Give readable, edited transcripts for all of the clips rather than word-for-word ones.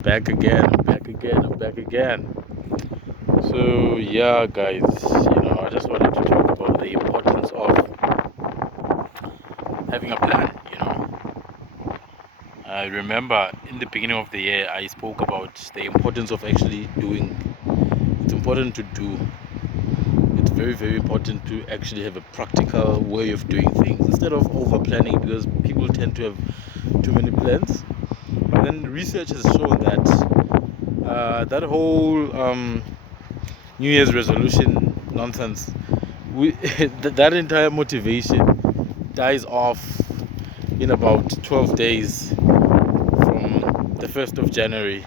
I'm back again. So yeah, guys, I just wanted to talk about the importance of having a plan. I remember in the beginning of the year, I spoke about the importance of actually doing. It's important to do. It's very, very important to actually have a practical way of doing things instead of over planning because people tend to have too many plans. But then research has shown that that whole New Year's resolution nonsense, we that entire motivation dies off in about 12 days from the 1st of January.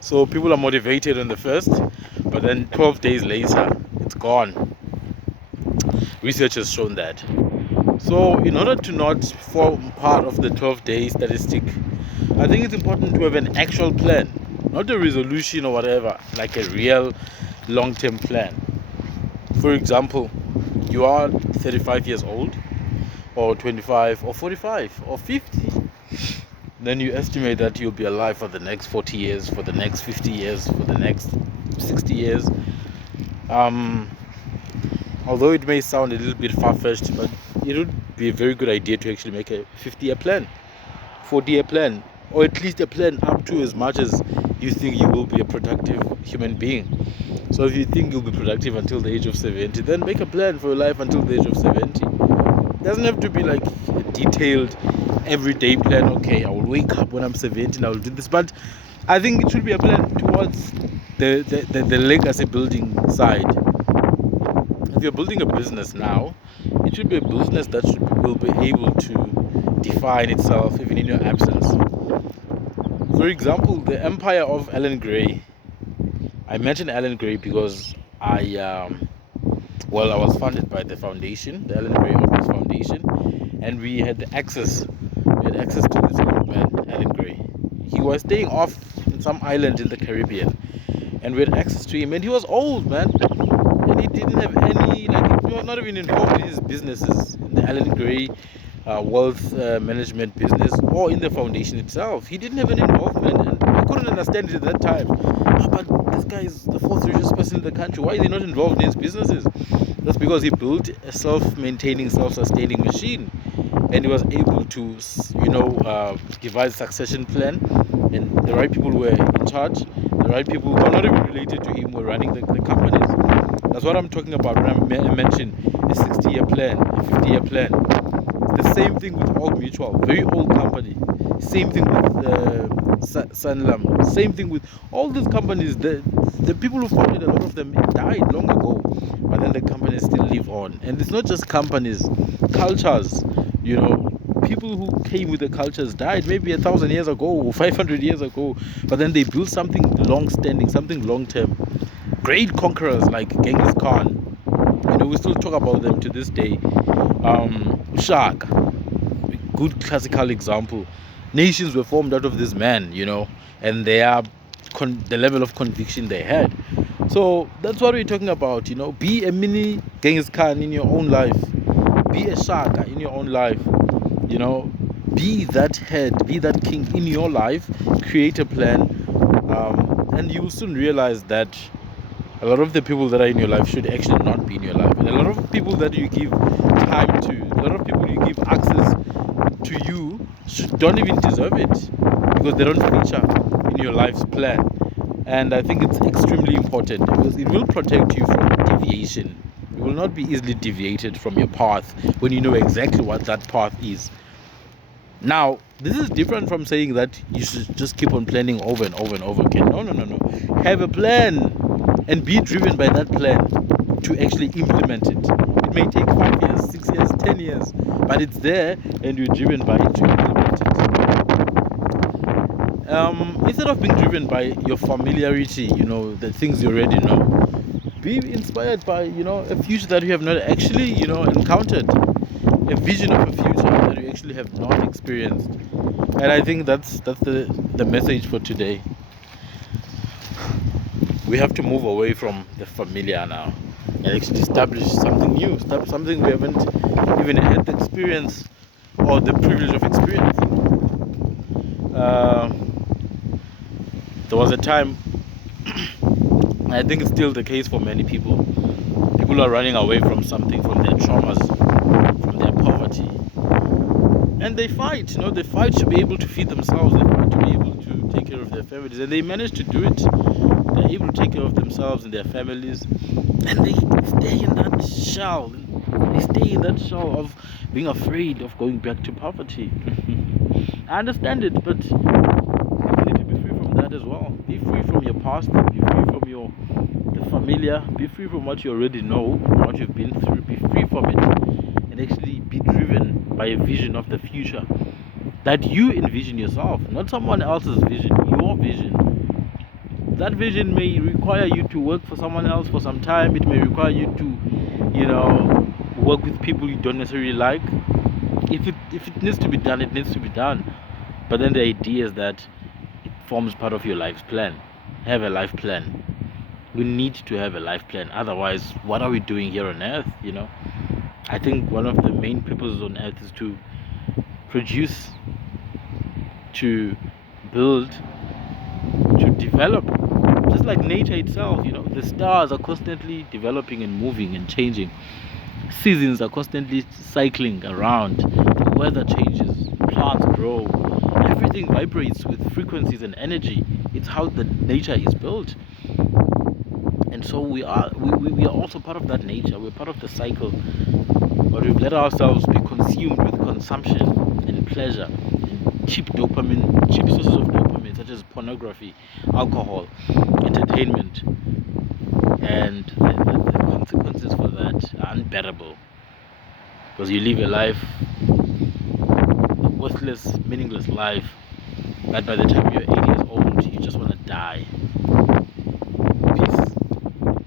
So people are motivated on the 1st, but then 12 days later, it's gone. Research has shown that. So, in order to not form part of the 12-day statistic, I think it's important to have an actual plan, not a resolution or whatever, like a real long term plan. For example, you are 35 years old, or 25, or 45, or 50. Then you estimate that you'll be alive for the next 40 years, for the next 50 years, for the next 60 years. Um, Although it may sound a little bit far-fetched, but it would be a very good idea to actually make a 50-year plan, 40-year plan, or at least a plan up to as much as you think you will be a productive human being. So if you think you'll be productive until the age of 70, then make a plan for your life until the age of 70. It doesn't have to be like a detailed everyday plan. Okay, I will wake up when I'm 70 and I will do this. But I think it should be a plan towards the legacy building side. If you're building a business now, it should be a business that will be able to define itself even in your absence. For example, the empire of Alan Gray. I mentioned Alan Gray because I was funded by the foundation, the Alan Gray Office Foundation, and we had access. We had access to this old man, Alan Gray. He was staying off in some island in the Caribbean, and we had access to him. And he was old, man, and he didn't have any like. He was not even involved in his businesses, in the Alan Gray wealth management business, or in the foundation itself. He didn't have any involvement, and I couldn't understand it at that time. But this guy is the fourth richest person in the country. Why is he not involved in his businesses? That's because he built a self-maintaining, self-sustaining machine, and he was able to, devise a succession plan, and the right people were in charge. The right people who are not even related to him were running the companies. That's what I'm talking about when I mention a 60-year plan, a 50-year plan. The same thing with Old Mutual, very old company. Same thing with Sanlam. Same thing with all these companies. The people who founded a lot of them died long ago, but then the companies still live on. And it's not just companies, cultures. People who came with the cultures died maybe 1,000 years ago or 500 years ago, but then they built something long-standing, something long-term. Great conquerors like Genghis Khan. We still talk about them to this day. Shaka, good classical example. Nations were formed out of this man, and the level of conviction they had. So that's what we're talking about. Be a mini Genghis Khan in your own life. Be a Shaka in your own life. Be that head, be that king in your life. Create a plan, and you will soon realize that a lot of the people that are in your life should actually not be in your life. And a lot of people that you give time to, a lot of people you give access to you don't even deserve it because they don't feature in your life's plan. And I think it's extremely important because it will protect you from deviation. You will not be easily deviated from your path when you know exactly what that path is. Now, this is different from saying that you should just keep on planning over and over and over again. No, no, no, no. Have a plan and be driven by that plan to actually implement it. It may take 5 years, 6 years, 10 years, but it's there and you're driven by it to implement it. Instead of being driven by your familiarity, the things you already know, be inspired by, a future that you have not actually, encountered, a vision of a future that you actually have not experienced. And I think that's the message for today. We have to move away from the familiar now and actually establish something new, something we haven't even had the experience or the privilege of experiencing. There was a time, and I think it's still the case for many people. People are running away from something, from their traumas, from their poverty, and they fight. They fight to be able to feed themselves. They fight to be able to take care of their families, and they manage to do it. They're able to take care of themselves and their families, and they stay in that shell. They stay in that shell of being afraid of going back to poverty. I understand it, but you need to be free from that as well. Be free from your past. Be free from the familiar. Be free from what you already know, what you've been through. Be free from it, and actually be driven by a vision of the future that you envision yourself, not someone else's vision. Your vision. That vision may require you to work for someone else for some time. It may require you to, work with people you don't necessarily like. If it needs to be done, it needs to be done. But then the idea is that it forms part of your life's plan. Have a life plan. We need to have a life plan. Otherwise, what are we doing here on earth? I think one of the main purposes on earth is to produce, to build, to develop. Just like nature itself, the stars are constantly developing and moving and changing. Seasons are constantly cycling around. The weather changes, plants grow, everything vibrates with frequencies and energy. It's how the nature is built. And so we are also part of that nature. We're part of the cycle. But we've let ourselves be consumed with consumption and pleasure and cheap sources of dopamine, such as pornography, alcohol, entertainment, and the consequences for that are unbearable, because you live a worthless, meaningless life that by the time you're 8 years old, you just want to die.